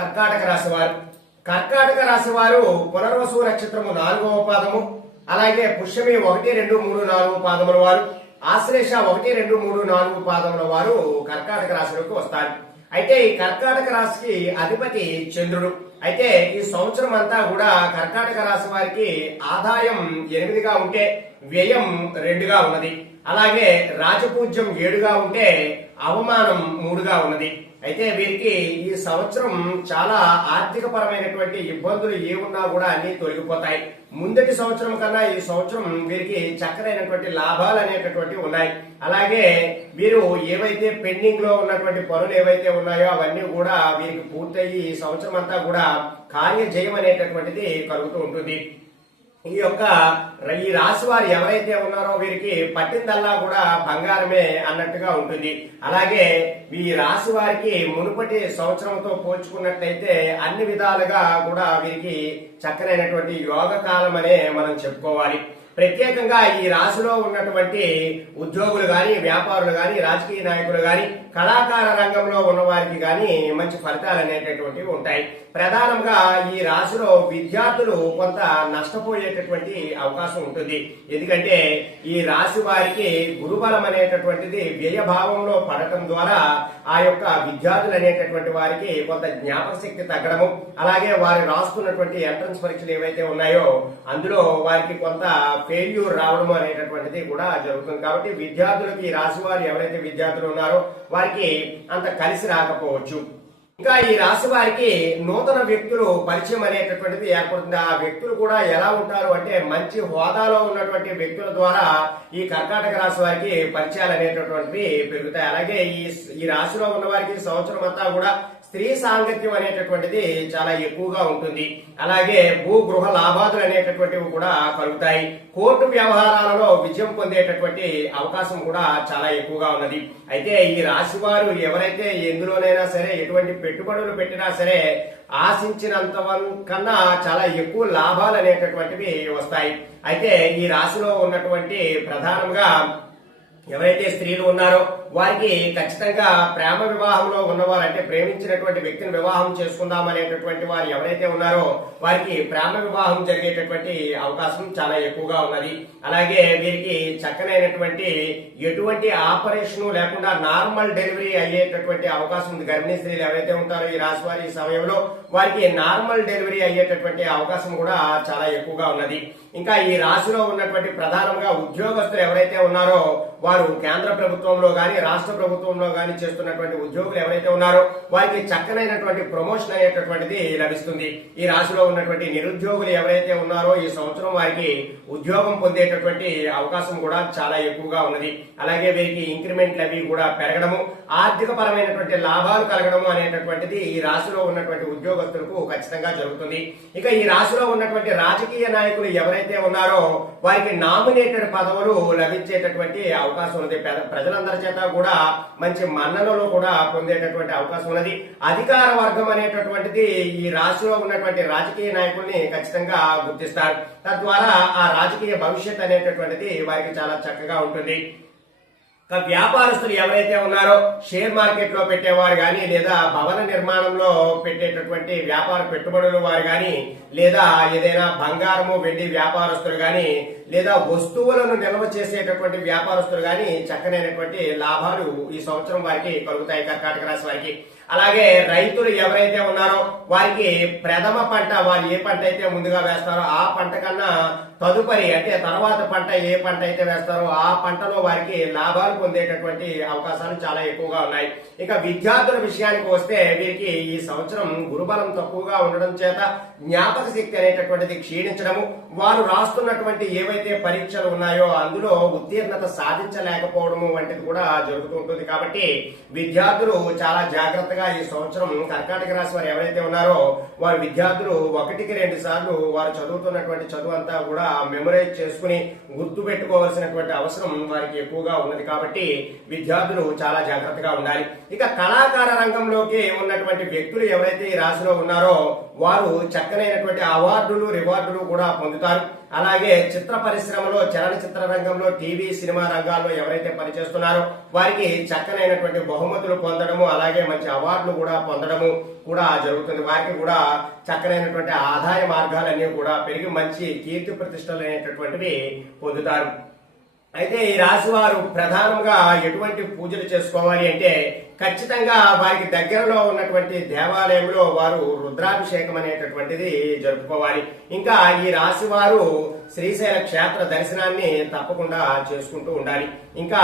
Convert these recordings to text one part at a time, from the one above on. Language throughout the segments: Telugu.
కర్కాటక రాశి వారు. కర్కాటక రాశి వారు పునర్వసు నక్షత్రము 4వ పాదము, అలాగే పుష్యమి 1, 2, 3, 4 పాదముల వారు, ఆశ్లేష 1, 2, 3, 4 పాదముల వారు కర్కాటక రాశిలోకి వస్తారు. అయితే ఈ కర్కాటక రాశికి అధిపతి చంద్రుడు. అయితే ఈ సంవత్సరం అంతా కూడా కర్కాటక రాశి వారికి ఆదాయం 8గా ఉంటే వ్యయం 2గా ఉన్నది. అలాగే రాజపూజ్యం 7గా ఉంటే అవమానం 3గా ఉన్నది. అయితే వీరికి ఈ సంవత్సరం చాలా ఆర్థిక పరమైనటువంటి ఇబ్బందులు ఏమున్నా కూడా అన్ని తొలగిపోతాయి. ముందటి సంవత్సరం కన్నా ఈ సంవత్సరం వీరికి చక్కనైనటువంటి లాభాలు అనేటటువంటివి ఉన్నాయి. అలాగే వీరు ఏవైతే పెండింగ్ లో ఉన్నటువంటి పనులు ఏవైతే ఉన్నాయో అవన్నీ కూడా వీరికి పూర్తయి ఈ సంవత్సరం అంతా కూడా కార్యజయం అనేటటువంటిది కలుగుతూ ఉంటుంది. ఈ రాశి వారు ఎవరైతే ఉన్నారో వీరికి పట్టిందల్లా కూడా బంగారమే అన్నట్టుగా ఉంటుంది. అలాగే ఈ రాశి వారికి మునుపటి సంవత్సరంతో పోల్చుకున్నట్లయితే అన్ని విధాలుగా కూడా వీరికి చక్కనైనటువంటి యోగ కాలం అనే మనం చెప్పుకోవాలి. ప్రత్యేకంగా ఈ రాశిలో ఉన్నటువంటి ఉద్యోగులు గాని, వ్యాపారులు గాని, రాజకీయ నాయకులు గాని, కళాకార రంగంలో ఉన్న వారికి గాని మంచి ఫలితాలు అనేటటువంటివి ఉంటాయి. ప్రధానంగా ఈ రాశిలో విద్యార్థులు కొంత నష్టపోయేటటువంటి అవకాశం ఉంటుంది. ఎందుకంటే ఈ రాశి వారికి గురుబలం అనేటటువంటిది వ్యయభావంలో పడటం ద్వారా ఆ యొక్క విద్యార్థులు అనేటటువంటి వారికి కొంత జ్ఞాపక శక్తి తగ్గడము, అలాగే వారు రాస్తున్నటువంటి ఎంట్రన్స్ పరీక్షలు ఏవైతే ఉన్నాయో అందులో వారికి కొంత ఫెయిల్యూర్ రావడం అనేటటువంటిది కూడా జరుగుతుంది. కాబట్టి విద్యార్థులకి ఈ రాశి వారు ఎవరైతే విద్యార్థులు ఉన్నారో వారికి అంత కలిసి రాకపోవచ్చు. ఇంకా ఈ రాశి వారికి నూతన వ్యక్తులు పరిచయం అనేటటువంటిది ఏర్పడుతుంది. ఆ వ్యక్తులు కూడా ఎలా ఉంటారు అంటే మంచి హోదాలో ఉన్నటువంటి వ్యక్తుల ద్వారా ఈ కర్కాటక రాశి వారికి పరిచయాలు అనేటటువంటివి పెరుగుతాయి. అలాగే ఈ రాశిలో ఉన్న వారికి సంవత్సరం అంతా కూడా స్త్రీ సాంగత్యం అనేటటువంటిది చాలా ఎక్కువగా ఉంటుంది. అలాగే భూ గృహ లాభాదులు అనేటటువంటివి కూడా కలుగుతాయి. కోర్టు వ్యవహారాలలో విజయం పొందేటటువంటి అవకాశం కూడా చాలా ఎక్కువగా ఉన్నది. అయితే ఈ రాశి వారు ఎవరైతే ఎందులోనైనా సరే ఎటువంటి పెట్టుబడులు పెట్టినా సరే ఆశించినంత కన్నా చాలా ఎక్కువ లాభాలు అనేటటువంటివి వస్తాయి. అయితే ఈ రాశిలో ఉన్నటువంటి ప్రధానంగా ఎవరైతే స్త్రీలు ఉన్నారో వారికి ఖచ్చితంగా ప్రేమ వివాహంలో ఉన్నవారు, అంటే ప్రేమించినటువంటి వ్యక్తిని వివాహం చేసుకుందాం అనేటటువంటి వారు ఎవరైతే ఉన్నారో వారికి ప్రేమ వివాహం జరిగేటటువంటి అవకాశం చాలా ఎక్కువగా ఉన్నది. అలాగే వీరికి చక్కనైనటువంటి ఎటువంటి ఆపరేషన్ లేకుండా నార్మల్ డెలివరీ అయ్యేటటువంటి అవకాశం ఉంది. గర్భిణీ స్త్రీలు ఎవరైతే ఉంటారో ఈ రాశి వారి సమయంలో వారికి నార్మల్ డెలివరీ అయ్యేటటువంటి అవకాశం కూడా చాలా ఎక్కువగా ఉన్నది. ఇంకా ఈ రాశిలో ఉన్నటువంటి ప్రధానంగా ఉద్యోగస్తులు ఎవరైతే ఉన్నారో వారు కేంద్ర ప్రభుత్వంలో గాని, రాష్ట్ర ప్రభుత్వంలో గాని చేస్తున్నటువంటి ఉద్యోగులు ఎవరైతే ఉన్నారో వారికి చక్కనైనటువంటి ప్రమోషన్ అనేటటువంటిది లభిస్తుంది. ఈ రాశిలో ఉన్నటువంటి నిరుద్యోగులు ఎవరైతే ఉన్నారో ఈ సంవత్సరం వారికి ఉద్యోగం పొందేటటువంటి అవకాశం కూడా చాలా ఎక్కువగా ఉన్నది. అలాగే వీరికి ఇంక్రిమెంట్లు అవి కూడా పెరగడము, ఆర్థిక పరమైనటువంటి లాభాలు కలగడము అనేటటువంటిది ఈ రాశిలో ఉన్నటువంటి ఉద్యోగస్తులకు ఖచ్చితంగా జరుగుతుంది. ఇక ఈ రాశిలో ఉన్నటువంటి రాజకీయ నాయకులు ఎవరైతే ఉన్నారో వారికి నామినేటెడ్ పదవులు లభించేటటువంటి అవకాశం ఉన్నది. ప్రజలందరి చేత కూడా మంచి మన్ననలు కూడా పొందేటటువంటి అవకాశం ఉన్నది. అధికార వర్గం అనేటటువంటిది ఈ రాశిలో ఉన్నటువంటి రాజకీయ నాయకుల్ని ఖచ్చితంగా గుర్తిస్తారు. తద్వారా ఆ రాజకీయ భవిష్యత్ అనేటటువంటిది వారికి చాలా చక్కగా ఉంటుంది. వ్యాపారస్తులు ఎవరైతే ఉన్నారో షేర్ మార్కెట్ లో పెట్టేవారు గాని, లేదా భవన నిర్మాణంలో పెట్టేటటువంటి వ్యాపార పెట్టుబడులు వారు గాని, లేదా ఏదైనా బంగారము వెండి వ్యాపారస్తులు గాని, లేదా వస్తువులను నిల్వ చేసేటటువంటి వ్యాపారస్తులు గాని చక్కనైనటువంటి లాభాలు ఈ సంవత్సరం వారికి కలుగుతాయి కర్కాటక రాశి వారికి. అలాగే రైతులు ఎవరైతే ఉన్నారో వారికి ప్రథమ పంట, వారు ఏ పంట అయితే ముందుగా వేస్తారో ఆ పంట కన్నా తదుపరి అంటే తర్వాత పంట ఏ పంట అయితే వేస్తారో ఆ పంటలో వారికి లాభాలు పొందేటటువంటి అవకాశాలు చాలా ఎక్కువగా ఉన్నాయి. ఇక విద్యార్థుల విషయానికి వస్తే వీరికి ఈ సంవత్సరం గురుబలం తక్కువగా ఉండడం చేత జ్ఞాపక శక్తి అనేటటువంటిది క్షీణించడము, వారు రాస్తున్నటువంటి ఏవైతే పరీక్షలు ఉన్నాయో అందులో ఉత్తీర్ణత సాధించలేకపోవడము వంటిది కూడా జరుగుతూ ఉంటుంది. కాబట్టి విద్యార్థులు చాలా జాగ్రత్తగా ఈ సంవత్సరం కర్కాటక రాశి వారు ఎవరైతే ఉన్నారో వారు విద్యార్థులు 1-2 సార్లు వారు చదువుతున్నటువంటి చదువు అంతా కూడా మెమరైజ్ చేసుకుని గుర్తు పెట్టుకోవాల్సినటువంటి అవసరం వారికి ఎక్కువగా ఉన్నది. కాబట్టి విద్యార్థులు చాలా జాగ్రత్తగా ఉండాలి. ఇక కళాకార రంగంలోకి ఉన్నటువంటి వ్యక్తులు ఎవరైతే ఈ రాశిలో ఉన్నారో వారు చక్కనైనటువంటి అవార్డులు, రివార్డులు కూడా పొందుతారు. అలాగే చిత్ర పరిశ్రమలో, చలనచిత్ర రంగంలో, టీవీ సినిమా రంగాల్లో ఎవరైతే పనిచేస్తున్నారో వారికి చక్కనైనటువంటి బహుమతులు పొందడము, అలాగే మంచి అవార్డులు కూడా పొందడము కూడా జరుగుతుంది. వారికి కూడా చక్కనైనటువంటి ఆదాయ మార్గాలన్నీ కూడా పెరిగి మంచి కీర్తి ప్రతిష్టలు అనేటటువంటివి పొందుతారు. అయితే ఈ రాశి వారు ప్రధానంగా ఎటువంటి పూజలు చేసుకోవాలి అంటే ఖచ్చితంగా వారికి దగ్గరలో ఉన్నటువంటి దేవాలయంలో వారు రుద్రాభిషేకం అనేటటువంటిది జరుపుకోవాలి. ఇంకా ఈ రాశి వారు శ్రీశైల క్షేత్ర దర్శనాన్ని తప్పకుండా చేసుకుంటూ ఉండాలి. ఇంకా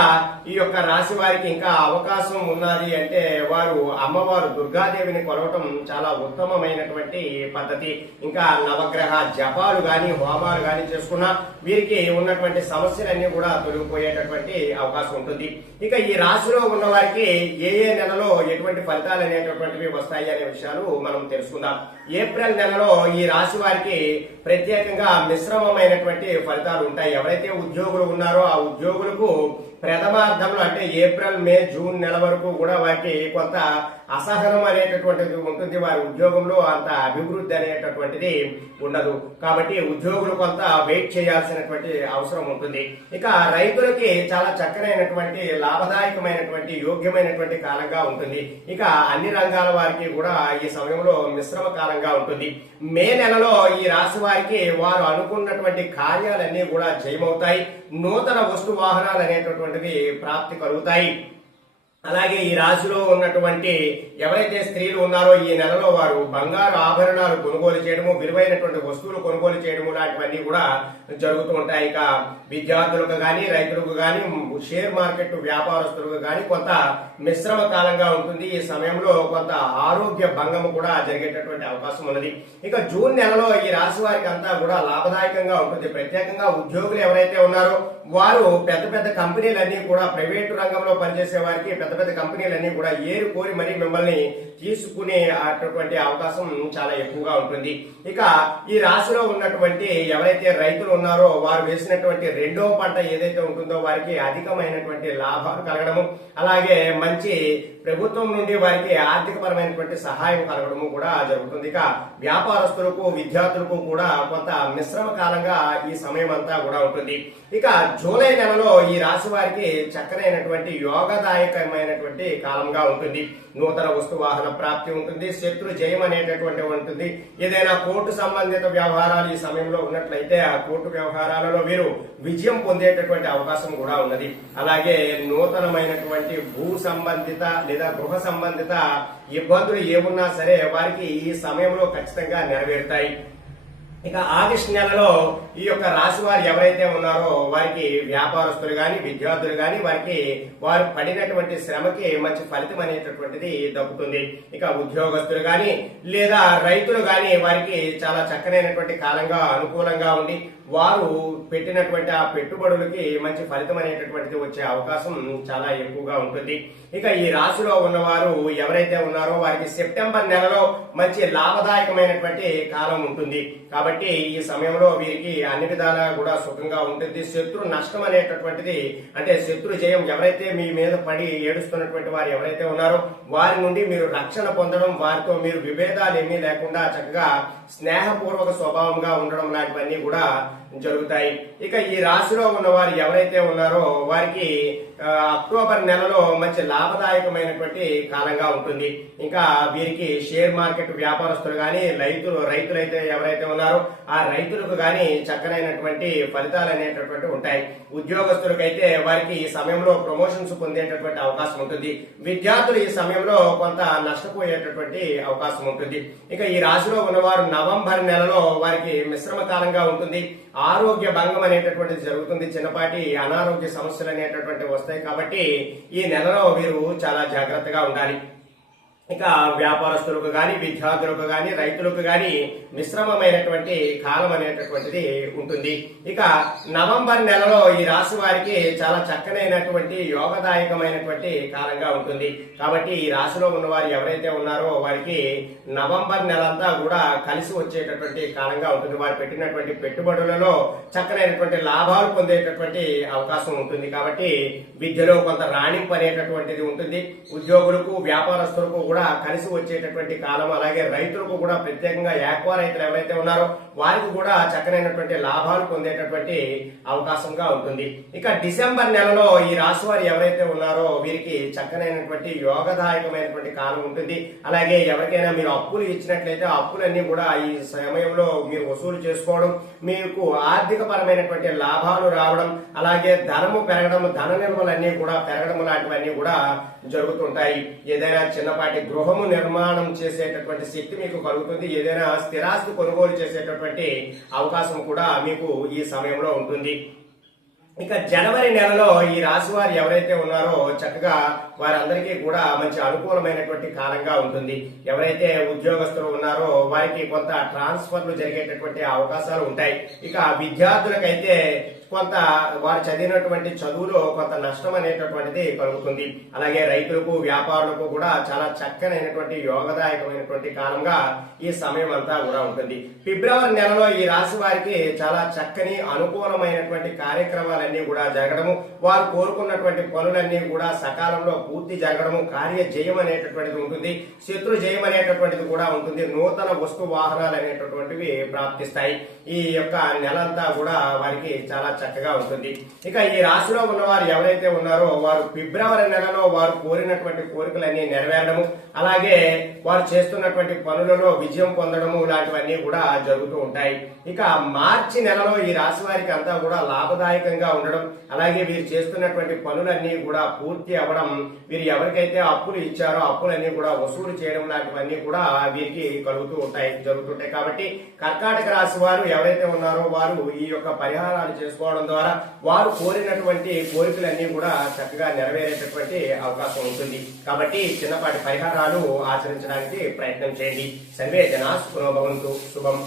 ఈ యొక్క రాశి వారికి ఇంకా అవకాశం ఉన్నది అంటే వారు అమ్మవారు దుర్గాదేవిని కొలవటం చాలా ఉత్తమమైనటువంటి పద్ధతి. ఇంకా నవగ్రహ జపాలు గాని, హోమాలు గాని చేసుకున్నా వీరికి ఉన్నటువంటి సమస్యలన్నీ కూడా తొలగిపోయేటటువంటి అవకాశం ఉంటుంది. ఇక ఈ రాశిలో ఉన్న వారికి ఏ నెలలో ఎటువంటి ఫలితాలు అనేటటువంటివి వస్తాయి అనే విషయాలు మనం తెలుసుకుందాం. ఏప్రిల్ నెలలో ఈ రాశి వారికి ప్రత్యేకంగా మిశ్రమమైనటువంటి ఫలితాలు ఉంటాయి. ఎవరైతే ఉద్యోగులు ఉన్నారో ఆ ఉద్యోగులకు ప్రథమార్థంలో అంటే ఏప్రిల్, మే, జూన్ నెల వరకు కూడా వారికి కొంత అసహనం అనేటటువంటిది ఉంటుంది. వారి ఉద్యోగంలో అంత అభివృద్ధి అనేటటువంటిది ఉండదు. కాబట్టి ఉద్యోగులు కొంత వెయిట్ చేయాల్సినటువంటి అవసరం ఉంటుంది. ఇక రైతులకి చాలా చక్కనైనటువంటి లాభదాయకమైనటువంటి యోగ్యమైనటువంటి కాలంగా ఉంటుంది. ఇక అన్ని రంగాల వారికి కూడా ఈ సమయంలో మిశ్రమ కాలంగా ఉంటుంది. మే నెలలో ఈ రాశి వారికి వారు అనుకున్నటువంటి కార్యాలన్నీ కూడా జయమవుతాయి. నూతన వస్తు వాహనాలు అనేటటువంటివి ప్రాప్తి కలుగుతాయి. అలాగే ఈ రాశిలో ఉన్నటువంటి ఎవరైతే స్త్రీలు ఉన్నారో ఈ నెలలో వారు బంగారు ఆభరణాలు కొనుగోలు చేయడము, విలువైనటువంటి వస్తువులు కొనుగోలు చేయడము లాంటివన్నీ కూడా జరుగుతూ ఉంటాయి. ఇక విద్యార్థులకు గాని, రైతులకు గాని, షేర్ మార్కెట్ వ్యాపారస్తులకు గాని కొంత మిశ్రమ కాలంగా ఉంటుంది. ఈ సమయంలో కొంత ఆరోగ్య భంగము కూడా జరిగేటటువంటి అవకాశం ఉన్నది. ఇక జూన్ నెలలో ఈ రాశి వారికి అంతా కూడా లాభదాయకంగా ఉంటుంది. ప్రత్యేకంగా ఉద్యోగులు ఎవరైతే ఉన్నారో వారు పెద్ద పెద్ద కంపెనీలన్నీ కూడా, ప్రైవేటు రంగంలో పనిచేసే వారికి పెద్ద పెద్ద కంపెనీలన్నీ కూడా ఏరు కోరి మరీ మిమ్మల్ని తీసుకునే అటువంటి అవకాశం చాలా ఎక్కువగా ఉంటుంది. ఇక ఈ రాశిలో ఉన్నటువంటి ఎవరైతే రైతులు ఉన్నారో వారు వేసినటువంటి రెండో పంట ఏదైతే ఉంటుందో వారికి అధికమైనటువంటి లాభాలు కలగడము, అలాగే మంచి ప్రభుత్వం నుండి వారికి ఆర్థిక పరమైనటువంటి సహాయం కలగడము కూడా జరుగుతుంది. ఇక వ్యాపారస్తులకు, విద్యార్థులకు కూడా కొంత మిశ్రమ కాలంగా ఈ సమయం అంతా కూడా ఉంటుంది. ఇక జూలై నెలలో ఈ రాశి వారికి చక్కనైనటువంటి యోగదాయకమైనటువంటి కాలంగా ఉంటుంది. నూతన వస్తు వాహన ప్రాప్తి ఉంటుంది. శత్రు జయం అనేటటువంటి ఉంటుంది. ఏదైనా కోర్టు సంబంధిత వ్యవహారాలు ఈ సమయంలో ఉన్నట్లయితే ఆ కోర్టు వ్యవహారాలలో వీరు విజయం పొందేటటువంటి అవకాశం కూడా ఉన్నది. అలాగే నూతనమైనటువంటి భూ సంబంధిత లేదా గృహ సంబంధిత ఇబ్బందులు ఏమున్నా సరే వారికి ఈ సమయంలో ఖచ్చితంగా నెరవేరుతాయి. ఇక ఆగస్టు నెలలో ఈ యొక్క రాశి వారు ఎవరైతే ఉన్నారో వారికి వ్యాపారస్తులు గాని, విద్యార్థులు గాని వారికి వారు పడినటువంటి శ్రమకి మంచి ఫలితం అనేటటువంటిది దక్కుతుంది. ఇక ఉద్యోగస్తులు గాని లేదా రైతులు గాని వారికి చాలా చక్కనైనటువంటి కాలంగా అనుకూలంగా ఉండి వారు పెట్టినటువంటి ఆ పెట్టుబడులకి మంచి ఫలితం అనేటటువంటిది వచ్చే అవకాశం చాలా ఎక్కువగా ఉంటుంది. ఇక ఈ రాశిలో ఉన్నవారు ఎవరైతే ఉన్నారో వారికి సెప్టెంబర్ నెలలో మంచి లాభదాయకమైనటువంటి కాలం ఉంటుంది. కాబట్టి ఈ సమయంలో వీరికి అన్ని విధాలా కూడా సుఖంగా ఉంటుంది. శత్రు నష్టం అనేటటువంటిది అంటే శత్రు జయం, ఎవరైతే మీ మీద పడి ఏడుస్తున్నటువంటి వారు ఎవరైతే ఉన్నారో వారి నుండి మీరు రక్షణ పొందడం, వారితో మీరు విభేదాలు ఏమీ లేకుండా చక్కగా స్నేహపూర్వక స్వభావంగా ఉండడం లాంటివన్నీ కూడా జరుగుతాయి. ఇక ఈ రాశిలో ఉన్న వారు ఎవరైతే ఉన్నారో వారికి అక్టోబర్ నెలలో మంచి లాభదాయకమైనటువంటి కాలంగా ఉంటుంది. ఇంకా వీరికి షేర్ మార్కెట్ వ్యాపారస్తులు గాని, రైతులైతే ఎవరైతే ఉన్నారో ఆ రైతులకు గాని చక్కనైనటువంటి ఫలితాలు అనేటటువంటి ఉంటాయి. ఉద్యోగస్తులకైతే వారికి ఈ సమయంలో ప్రమోషన్స్ పొందేటటువంటి అవకాశం ఉంటుంది. విద్యార్థులు ఈ సమయంలో కొంత నష్టపోయేటటువంటి అవకాశం ఉంటుంది. ఇక ఈ రాశిలో ఉన్నవారు నవంబర్ నెలలో వారికి మిశ్రమ కాలంగా ఉంటుంది. ఆరోగ్య భంగం అనేటటువంటిది జరుగుతుంది. చిన్నపాటి అనారోగ్య సమస్యలు అనేటటువంటి వస్తాయి. కాబట్టి ఈ నెలలో వీరు చాలా జాగ్రత్తగా ఉండాలి. ఇక వ్యాపారస్తులకు గాని, విద్యార్థులకు గాని, రైతులకు గాని మిశ్రమమైనటువంటి కాలం అనేటటువంటిది ఉంటుంది. ఇక నవంబర్ నెలలో ఈ రాశి వారికి చాలా చక్కనైనటువంటి యోగదాయకమైనటువంటి కాలంగా ఉంటుంది. కాబట్టి ఈ రాశిలో ఉన్న వారు ఎవరైతే ఉన్నారో వారికి నవంబర్ నెలంతా కూడా కలిసి వచ్చేటటువంటి కాలంగా ఉంటుంది. వారు పెట్టినటువంటి పెట్టుబడులలో చక్కనైనటువంటి లాభాలు పొందేటటువంటి అవకాశం ఉంటుంది. కాబట్టి విద్యలో కొంత రాణింపు అనేటటువంటిది ఉంటుంది. ఉద్యోగులకు, వ్యాపారస్తులకు కూడా కలిసి వచ్చేటటువంటి కాలం. అలాగే రైతులకు కూడా ప్రత్యేకంగా యాక్వా రైతులు ఎవరైతే ఉన్నారో వారికి కూడా చక్కనైనటువంటి లాభాలు పొందేటటువంటి అవకాశంగా ఉంటుంది. ఇక డిసెంబర్ నెలలో ఈ రాశి వారు ఎవరైతే ఉన్నారో వీరికి చక్కనైనటువంటి యోగదాయకమైనటువంటి కాలం ఉంటుంది. అలాగే ఎవరికైనా మీరు అప్పులు ఇచ్చినట్లయితే ఆ అప్పులన్నీ కూడా ఈ సమయంలో మీరు వసూలు చేసుకోవడం, మీకు ఆర్థిక పరమైనటువంటి లాభాలు రావడం, అలాగే ధనము పెరగడం, ధన నిల్వలన్నీ కూడా పెరగడం లాంటివన్నీ కూడా జరుగుతుంటాయి. ఏదైనా చిన్నపాటి గృహము నిర్మాణం చేసేటటువంటి శక్తి మీకు కలుగుతుంది. ఏదైనా స్థిరాస్తి కొనుగోలు చేసేటటువంటి అవకాశం కూడా మీకు ఈ సమయంలో ఉంటుంది. ఇక జనవరి నెలలో ఈ రాశి వారు ఎవరైతే ఉన్నారో చక్కగా వారందరికీ కూడా మంచి అనుకూలమైనటువంటి కాలంగా ఉంటుంది. ఎవరైతే ఉద్యోగస్తులు ఉన్నారో వారికి కొంత ట్రాన్స్ఫర్లు జరిగేటటువంటి అవకాశాలు ఉంటాయి. ఇక విద్యార్థులకైతే కొంత వారు చదివినటువంటి చదువులో కొంత నష్టం అనేటటువంటిది కలుగుతుంది. అలాగే రైతులకు, వ్యాపారులకు కూడా చాలా చక్కనైనటువంటి యోగదాయకమైనటువంటి కాలంగా ఈ సమయం అంతా కూడా ఉంటుంది. ఫిబ్రవరి నెలలో ఈ రాశి వారికి చాలా చక్కని అనుకూలమైనటువంటి కార్యక్రమాలన్నీ కూడా జరగడము, వారు కోరుకున్నటువంటి పనులన్నీ కూడా సకాలంలో పూర్తి జరగడము, కార్య జయం అనేటటువంటిది ఉంటుంది, శత్రు జయం అనేటటువంటిది కూడా ఉంటుంది, నూతన వస్తు వాహనాలు అనేటటువంటివి ప్రాప్తిస్తాయి. ఈ యొక్క నెలంతా కూడా వారికి చాలా చక్కగా ఉంటుంది. ఇక ఈ రాశిలో ఉన్నవారు ఎవరైతే ఉన్నారో వారు ఫిబ్రవరి నెలలో వారు కోరినటువంటి కోరికలన్నీ నెరవేరడము, అలాగే వారు చేస్తున్నటువంటి పనులలో విజయం పొందడము లాంటివన్నీ కూడా జరుగుతూ ఉంటాయి. ఇక మార్చి నెలలో ఈ రాశి వారికి అంతా కూడా లాభదాయకంగా ఉండడం, అలాగే వీరు చేస్తున్నటువంటి పనులన్నీ కూడా పూర్తి అవ్వడం, వీరు ఎవరికైతే అప్పులు ఇచ్చారో అప్పులన్నీ కూడా వసూలు చేయడం లాంటివన్నీ కూడా వీరికి జరుగుతుంటాయి. కాబట్టి కర్కాటక రాశి వారు ఎవరైతే ఉన్నారో వారు ఈ యొక్క పరిహారాలు చేసుకోవడం ద్వారా వారు కోరినటువంటి కోరికలన్నీ కూడా చక్కగా నెరవేరేటటువంటి అవకాశం ఉంటుంది. కాబట్టి చిన్నపాటి పరిహారాలు ఆచరించడానికి ప్రయత్నం చేయండి. సర్వే జనా సుఖినో భవంతు. శుభం.